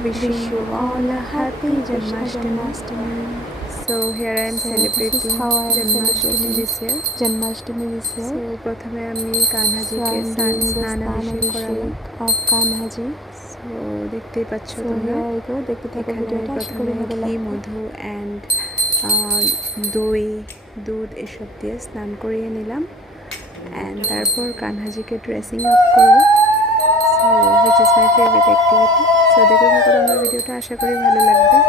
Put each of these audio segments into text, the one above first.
wishing you all a happy Janmashtami. So here I am celebrating Janmashtami this year. So প্রথমে আমি কানহাজিকে স্নানাভিষেক করালাম of কানহাজি. So দেখতেই পাচ্ছ তোমরা এখানে প্রথমে ঘি মধু অ্যান্ড দই দুধ এসব দিয়ে স্নান করিয়ে নিলাম অ্যান্ড তারপর কানহাজিকে ড্রেসিং আপ করবো. So which is my favourite activity. So দেখে থাকো তোমরা ভিডিওটা, আশা করি ভালো লাগবে.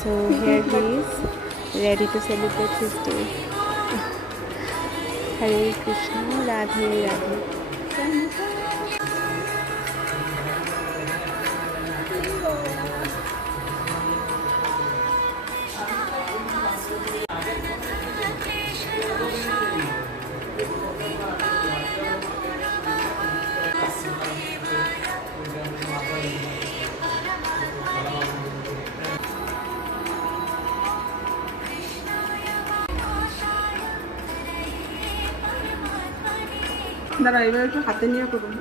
So here he is, ready to celebrate his day. Hare Krishna, Radhe Radhe. দাঁড়া, এবার একটু হাতে নিয়ে করুন.